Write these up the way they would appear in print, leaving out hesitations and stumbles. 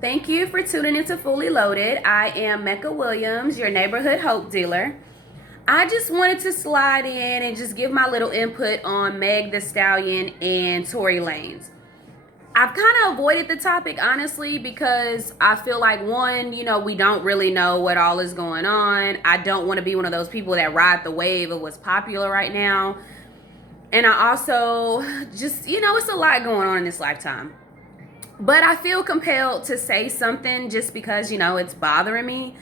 Thank you for tuning into Fully Loaded. I am Mecca Williams, your neighborhood hope dealer. I just wanted to slide in and just give my little input on Meg the Stallion and Tory Lanez. I've kind of avoided the topic, honestly, because I feel like, one, we don't really know what all is going on. I don't want to be one of those people that ride the wave of what's popular right now. And I also just, it's a lot going on in this lifetime. But I feel compelled to say something just because, it's bothering me.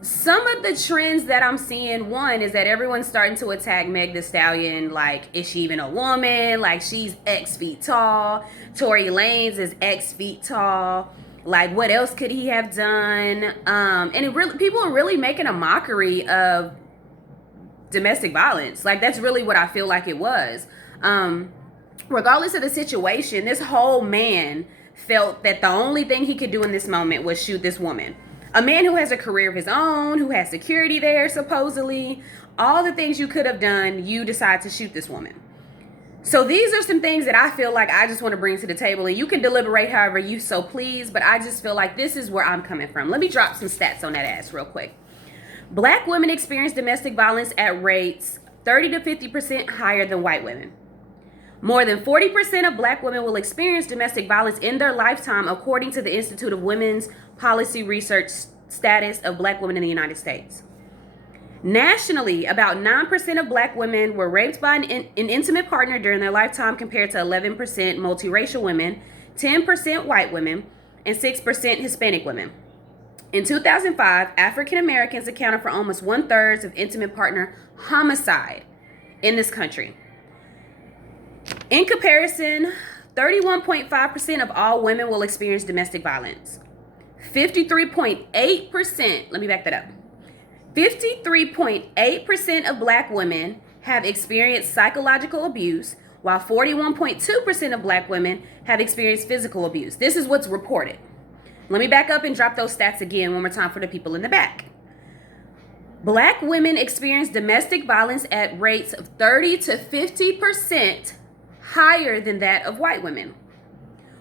Some of the trends that I'm seeing, one, is that everyone's starting to attack Meg the Stallion. Like, is she even a woman? Like, she's X feet tall. Tory Lanez is X feet tall. Like, what else could he have done? People are really making a mockery of domestic violence. Like, that's really what I feel like it was. Regardless of the situation, this whole man felt that the only thing he could do in this moment was shoot this woman. A man who has a career of his own, who has security there, supposedly. All the things you could have done, you decide to shoot this woman. So these are some things that I feel like I just want to bring to the table. And you can deliberate however you so please, but I just feel like this is where I'm coming from. Let me drop some stats on that ass real quick. Black women experience domestic violence at rates 30 to 50% higher than white women. More than 40% of black women will experience domestic violence in their lifetime, according to the Institute of Women's Policy Research Status of Black Women in the United States. Nationally, about 9% of black women were raped by an intimate partner during their lifetime, compared to 11% multiracial women, 10% white women, and 6% Hispanic women. In 2005, African Americans accounted for almost 1/3 of intimate partner homicide in this country. In comparison, 31.5% of all women will experience domestic violence. 53.8%, let me back that up. 53.8% of black women have experienced psychological abuse, while 41.2% of black women have experienced physical abuse. This is what's reported. Let me back up and drop those stats again one more time for the people in the back. Black women experience domestic violence at rates of 30 to 50% higher than that of white women.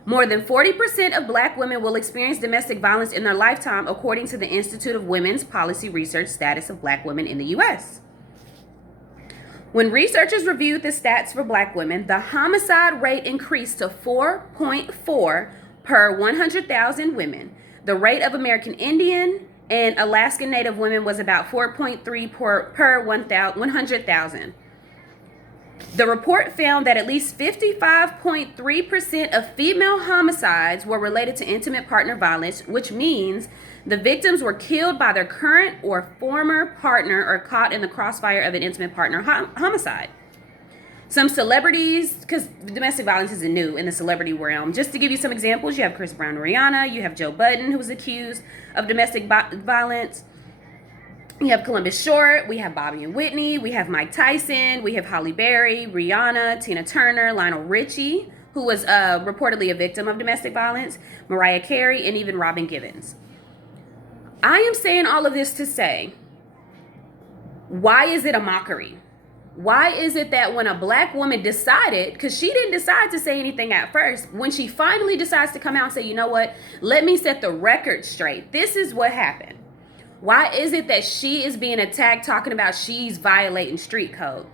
More than 40% of black women will experience domestic violence in their lifetime, according to the Institute of Women's Policy Research Status of Black Women in the U.S. When researchers reviewed the stats for black women, the homicide rate increased to 4.4 per 100,000 women. The rate of American Indian and Alaskan Native women was about 4.3 per 100,000. The report found that at least 55.3% of female homicides were related to intimate partner violence, which means the victims were killed by their current or former partner or caught in the crossfire of an intimate partner homicide. Some celebrities, because domestic violence isn't new in the celebrity realm. Just to give you some examples, you have Chris Brown and Rihanna. You have Joe Budden, who was accused of domestic violence. We have Columbus Short, we have Bobby and Whitney, we have Mike Tyson, we have Halle Berry, Rihanna, Tina Turner, Lionel Richie, who was reportedly a victim of domestic violence, Mariah Carey, and even Robin Givens. I am saying all of this to say, why is it a mockery? Why is it that when a black woman decided, because she didn't decide to say anything at first, when she finally decides to come out and say, you know what, let me set the record straight. This is what happened. Why is it that she is being attacked talking about she's violating street code?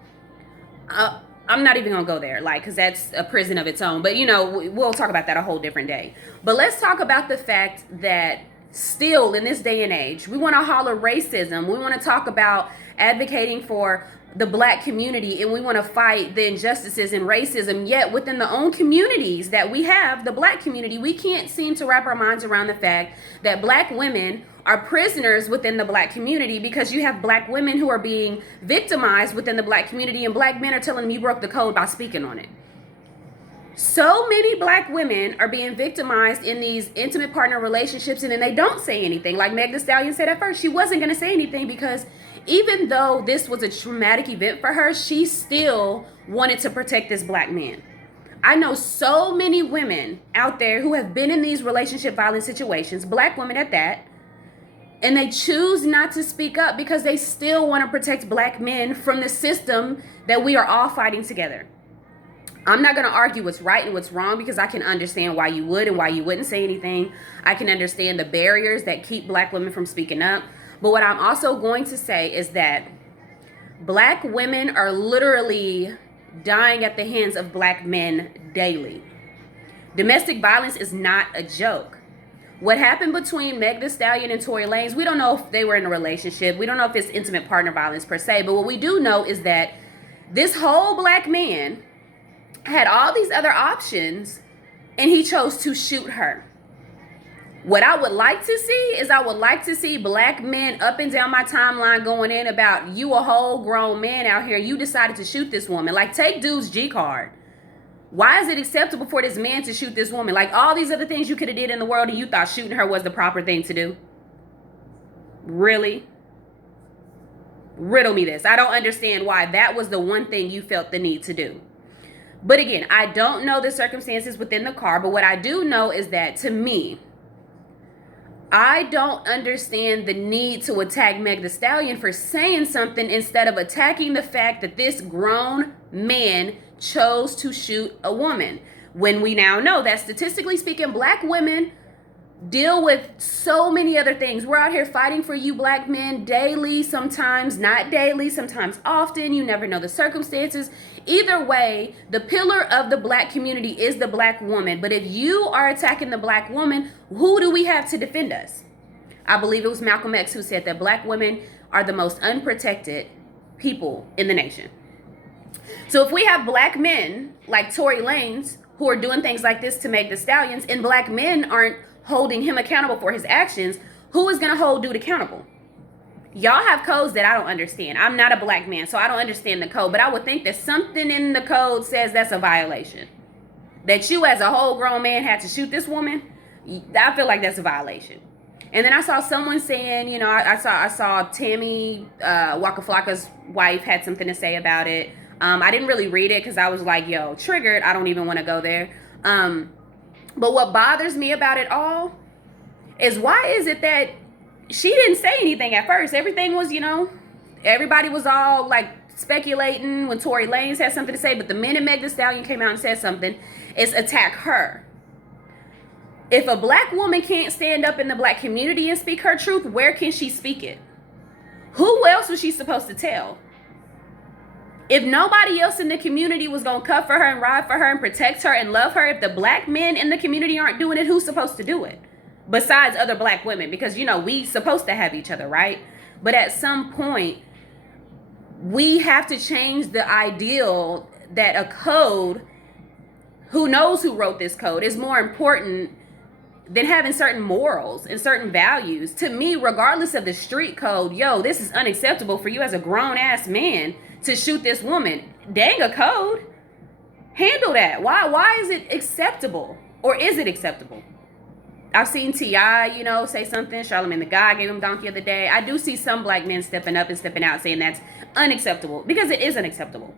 I'm not even going to go there, because that's a prison of its own. But, we'll talk about that a whole different day. But let's talk about the fact that still in this day and age, we want to holler racism. We want to talk about advocating for the black community, and we want to fight the injustices and racism. Yet within the own communities that we have, the black community, we can't seem to wrap our minds around the fact that black women are prisoners within the black community, because you have black women who are being victimized within the black community, and black men are telling them you broke the code by speaking on it. So many black women are being victimized in these intimate partner relationships, and then they don't say anything. Like Meg the Stallion said at first, she wasn't going to say anything because even though this was a traumatic event for her, she still wanted to protect this black man. I know so many women out there who have been in these relationship violence situations, black women at that, and they choose not to speak up because they still want to protect black men from the system that we are all fighting together. I'm not going to argue what's right and what's wrong, because I can understand why you would and why you wouldn't say anything. I can understand the barriers that keep black women from speaking up. But what I'm also going to say is that black women are literally dying at the hands of black men daily. Domestic violence is not a joke. What happened between Meg Thee Stallion and Tory Lanez, we don't know if they were in a relationship. We don't know if it's intimate partner violence per se. But what we do know is that this whole black man had all these other options, and he chose to shoot her. What I would like to see is, I would like to see black men up and down my timeline going in about, you a whole grown man out here, you decided to shoot this woman. Like, take dude's G card. Why is it acceptable for this man to shoot this woman? Like, all these other things you could have did in the world, and you thought shooting her was the proper thing to do? Really? Riddle me this. I don't understand why that was the one thing you felt the need to do. But again, I don't know the circumstances within the car, but what I do know is that, to me, I don't understand the need to attack Meg Thee Stallion for saying something instead of attacking the fact that this grown man chose to shoot a woman. When we now know that, statistically speaking, black women deal with so many other things. We're out here fighting for you black men daily, sometimes not daily, sometimes often. You never know the circumstances. Either way, the pillar of the black community is the black woman. But if you are attacking the black woman, who do we have to defend us? I believe it was Malcolm X who said that black women are the most unprotected people in the nation. So if we have black men like Tory Lanez who are doing things like this to Meg Thee Stallions, and black men aren't holding him accountable for his actions, who is going to hold dude accountable? Y'all have codes that I don't understand. I'm not a black man, so I don't understand the code, but I would think that something in the code says that's a violation. That you as a whole grown man had to shoot this woman, I feel like that's a violation. And then I saw someone saying, you know, I saw Tammy Waka Flocka's wife had something to say about it. I didn't really read it because I was like, yo, triggered. I don't even want to go there. But what bothers me about it all is, why is it that she didn't say anything at first? Everything was, you know, everybody was all like speculating when Tory Lanez had something to say. But the minute Meg Thee Stallion came out and said something, it's attack her. If a black woman can't stand up in the black community and speak her truth, where can she speak it? Who else was she supposed to tell? If nobody else in the community was going to cut for her and ride for her and protect her and love her, if the black men in the community aren't doing it, who's supposed to do it? Besides other black women, because, you know, we supposed to have each other, right? But at some point, we have to change the ideal that a code, who knows who wrote this code, is more important than having certain morals and certain values. To me, regardless of the street code, yo, this is unacceptable for you as a grown-ass man to shoot this woman. Dang a code. Handle that. Why is it acceptable? Or is it acceptable? I've seen T.I., you know, say something. Charlamagne the God gave him donkey of the day. I do see some black men stepping up and stepping out saying that's unacceptable, because it is unacceptable.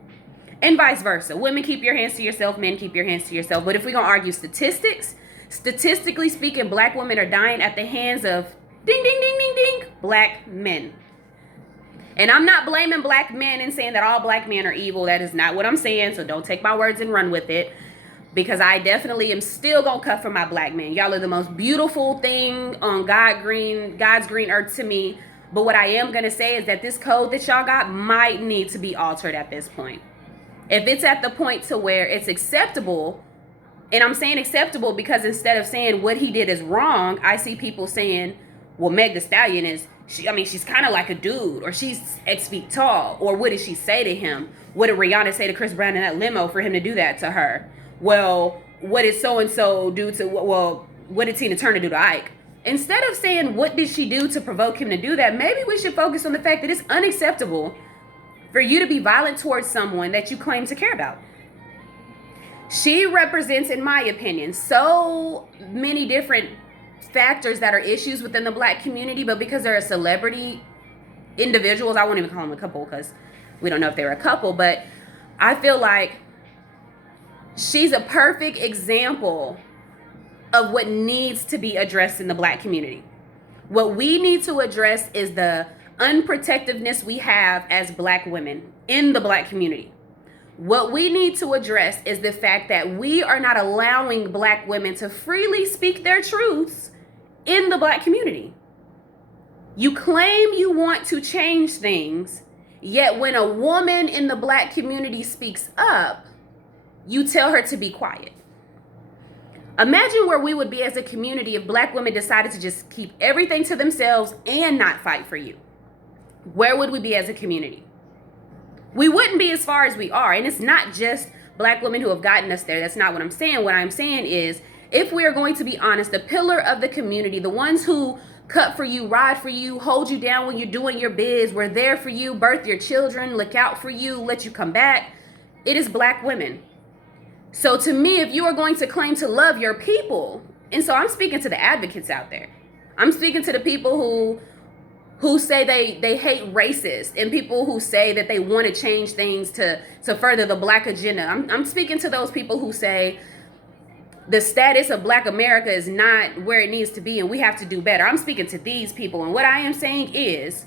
And vice versa. Women, keep your hands to yourself. Men, keep your hands to yourself. But if we're going to argue statistics, statistically speaking, black women are dying at the hands of ding, ding, ding, ding, ding, black men. And I'm not blaming black men and saying that all black men are evil. That is not what I'm saying. So don't take my words and run with it, because I definitely am still going to cut for my black men. Y'all are the most beautiful thing on God's green earth to me. But what I am going to say is that this code that y'all got might need to be altered at this point. If it's at the point to where it's acceptable, and I'm saying acceptable because instead of saying what he did is wrong, I see people saying, well, Meg Thee Stallion is, she's kind of like a dude, or she's X feet tall, or what did she say to him? What did Rihanna say to Chris Brown in that limo for him to do that to her? Well, what did so-and-so do to, well, what did Tina Turner do to Ike? Instead of saying what did she do to provoke him to do that, maybe we should focus on the fact that it's unacceptable for you to be violent towards someone that you claim to care about. She represents, in my opinion, so many different factors that are issues within the black community, but because they're a celebrity individuals, I won't even call them a couple because we don't know if they're a couple, but I feel like she's a perfect example of what needs to be addressed in the black community. What we need to address is the unprotectiveness we have as black women in the black community. What we need to address is the fact that we are not allowing Black women to freely speak their truths in the Black community. You claim you want to change things, yet when a woman in the Black community speaks up, you tell her to be quiet. Imagine where we would be as a community if Black women decided to just keep everything to themselves and not fight for you. Where would we be as a community? We wouldn't be as far as we are. And it's not just Black women who have gotten us there. That's not what I'm saying. What I'm saying is, if we are going to be honest, the pillar of the community, the ones who cut for you, ride for you, hold you down when you're doing your biz, we're there for you, birth your children, look out for you, let you come back, it is Black women. So to me, if you are going to claim to love your people, and so I'm speaking to the advocates out there, I'm speaking to the people who say they hate racists, and people who say that they want to change things to further the Black agenda. I'm speaking to those people who say the status of Black America is not where it needs to be and we have to do better. I'm speaking to these people, and what I am saying is,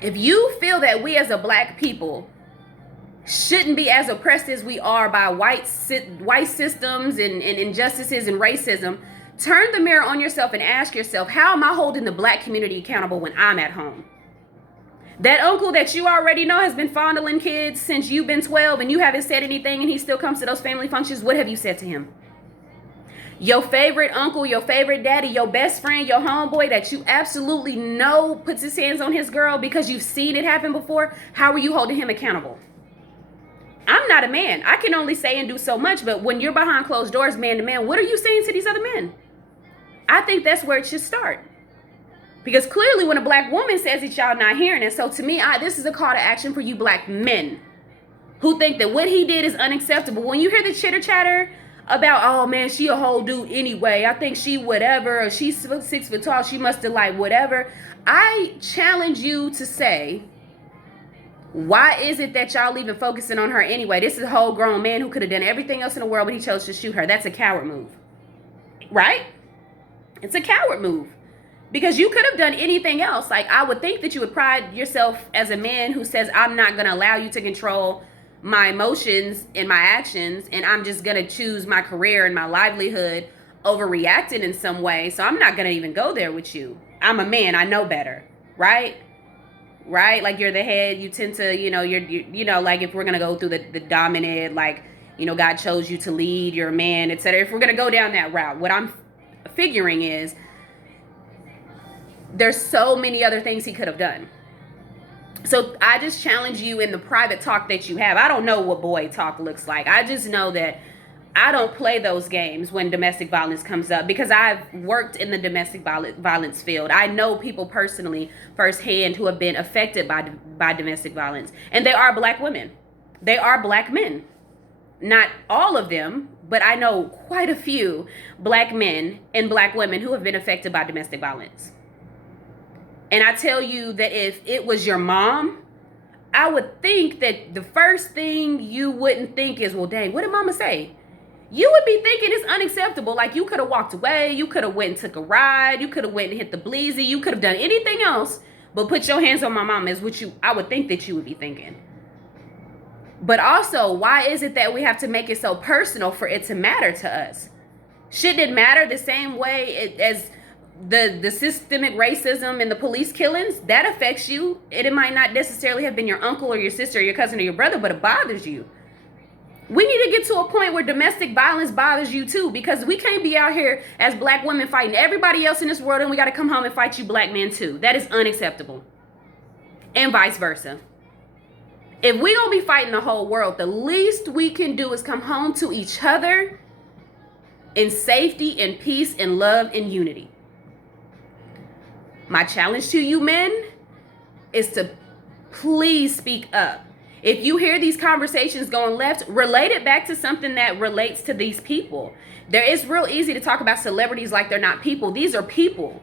if you feel that we as a Black people shouldn't be as oppressed as we are by white systems and injustices and racism, turn the mirror on yourself and ask yourself, how am I holding the Black community accountable when I'm at home? That uncle that you already know has been fondling kids since you've been 12 and you haven't said anything and he still comes to those family functions, what have you said to him? Your favorite uncle, your favorite daddy, your best friend, your homeboy that you absolutely know puts his hands on his girl because you've seen it happen before, how are you holding him accountable? I'm not a man. I can only say and do so much, but when you're behind closed doors, man to man, what are you saying to these other men? I think that's where it should start. Because clearly when a Black woman says it, y'all not hearing it. So to me, this is a call to action for you Black men who think that what he did is unacceptable. When you hear the chitter chatter about, oh man, she a whole dude anyway, I think she whatever, or she's 6 foot tall, she must have like whatever. I challenge you to say, why is it that y'all even focusing on her anyway? This is a whole grown man who could have done everything else in the world, but he chose to shoot her. That's a coward move, right? It's a coward move because you could have done anything else. Like, I would think that you would pride yourself as a man who says, I'm not going to allow you to control my emotions and my actions, and I'm just going to choose my career and my livelihood over reacting in some way. So I'm not going to even go there with you. I'm a man. I know better, right? Right? Like, you're the head, you tend to, you're like, if we're going to go through the dominant, like, God chose you to lead, you're a man, etc. If we're going to go down that route, what I'm figuring is there's so many other things he could have done. So I just challenge you in the private talk that you have. I don't know what boy talk looks like. I just know that I don't play those games when domestic violence comes up because I've worked in the domestic violence field. I know people personally, firsthand, who have been affected by domestic violence. And they are Black women. They are Black men. Not all of them, but I know quite a few Black men and Black women who have been affected by domestic violence. And I tell you that if it was your mom, I would think that the first thing you wouldn't think is, well, dang, what did mama say? You would be thinking it's unacceptable. Like, you could have walked away. You could have went and took a ride. You could have went and hit the bleezy. You could have done anything else but put your hands on my mama is what I would think that you would be thinking. But also, why is it that we have to make it so personal for it to matter to us? Shouldn't it matter the same way as the systemic racism and the police killings? That affects you. It might not necessarily have been your uncle or your sister or your cousin or your brother, but it bothers you. We need to get to a point where domestic violence bothers you too, because we can't be out here as Black women fighting everybody else in this world and we got to come home and fight you Black men too. That is unacceptable. And vice versa. If we gonna be fighting the whole world, the least we can do is come home to each other in safety and peace and love and unity. My challenge to you men is to please speak up. If you hear these conversations going left, relate it back to something that relates to these people. It's real easy to talk about celebrities like they're not people. These are people.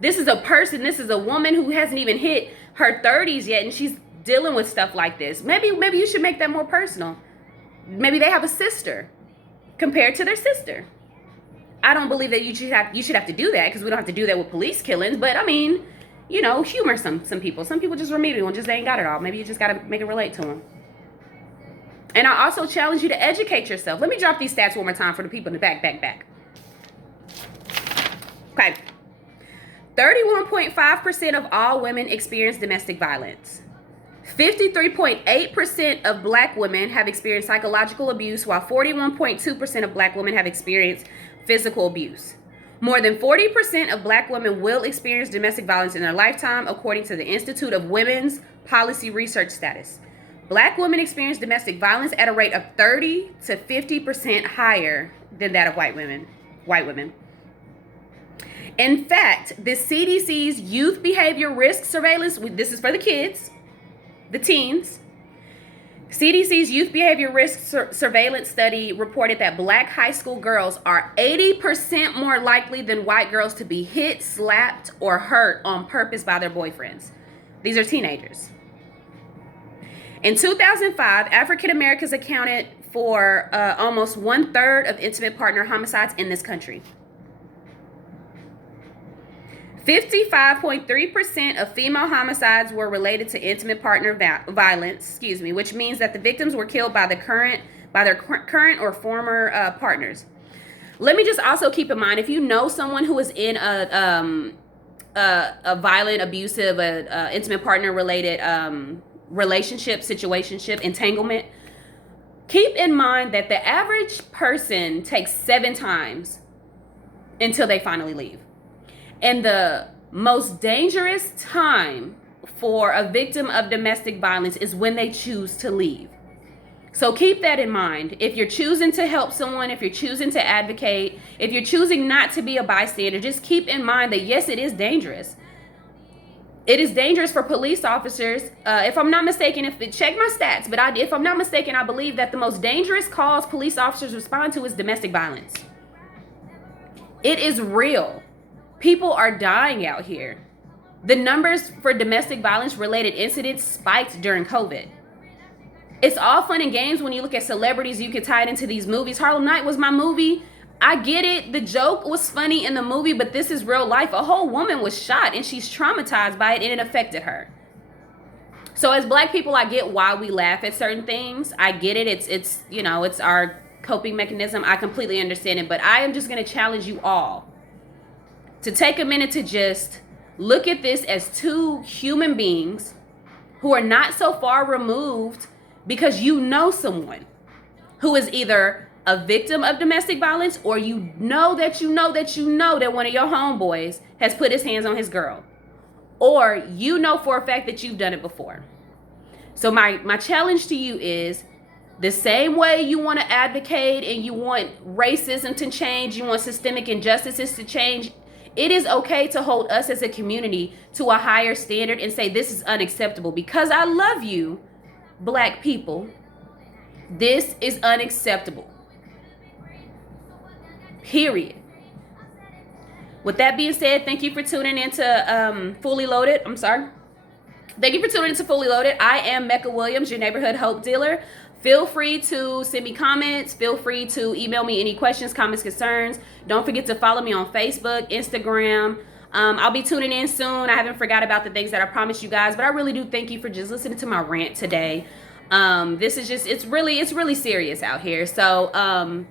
This is a person. This is a woman who hasn't even hit her 30s yet, and she's dealing with stuff like this. Maybe you should make that more personal. Maybe they have a sister compared to their sister. I don't believe that you should have to do that, because we don't have to do that with police killings. But I mean, humor some people. Some people just remedial and just ain't got it all. Maybe you just got to make it relate to them. And I also challenge you to educate yourself. Let me drop these stats one more time for the people in the back. Okay. 31.5% of all women experience domestic violence. 53.8% of black women have experienced psychological abuse, while 41.2% of black women have experienced physical abuse. More than 40% of black women will experience domestic violence in their lifetime, according to the Institute of Women's Policy Research Status. Black women experience domestic violence at a rate of 30 to 50% higher than that of white women. In fact, the CDC's Youth Behavior Risk Surveillance, this is for the kids, the teens. CDC's Youth Behavior Risk Surveillance study reported that black high school girls are 80% more likely than white girls to be hit, slapped, or hurt on purpose by their boyfriends. These are teenagers. In 2005, African Americans accounted for almost 1/3 of intimate partner homicides in this country. 55.3% of female homicides were related to intimate partner violence, which means that the victims were killed by their current or former partners. Let me just also keep in mind, if you know someone who is in a violent, abusive, intimate partner related relationship, situationship, entanglement, keep in mind that the average person takes 7 times until they finally leave. And the most dangerous time for a victim of domestic violence is when they choose to leave. So keep that in mind. If you're choosing to help someone, if you're choosing to advocate, if you're choosing not to be a bystander, just keep in mind that yes, it is dangerous. It is dangerous for police officers. If I'm not mistaken, check my stats, but if I'm not mistaken, I believe that the most dangerous cause police officers respond to is domestic violence. It is real. People are dying out here. The numbers for domestic violence related incidents spiked during COVID. It's all fun and games when you look at celebrities. You can tie it into these movies. Harlem Night was my movie. I get it. The joke was funny in the movie, but this is real life. A whole woman was shot and she's traumatized by it and it affected her. So as black people, I get why we laugh at certain things. I get it. It's our coping mechanism. I completely understand it, but I am just going to challenge you all to take a minute to just look at this as 2 human beings who are not so far removed, because you know someone who is either a victim of domestic violence, or you know that one of your homeboys has put his hands on his girl, or you know for a fact that you've done it before. So my challenge to you is, the same way you want to advocate and you want racism to change, you want systemic injustices to change, it is okay to hold us as a community to a higher standard and say this is unacceptable. Because I love you, black people, this is unacceptable. Period. With that being said, thank you for tuning into Fully Loaded. Thank you for tuning into Fully Loaded. I am Mecca Williams, your neighborhood hope dealer. Feel free to send me comments. Feel free to email me any questions, comments, concerns. Don't forget to follow me on Facebook, Instagram. I'll be tuning in soon. I haven't forgot about the things that I promised you guys, but I really do thank you for just listening to my rant today. This is just, it's really serious out here. So,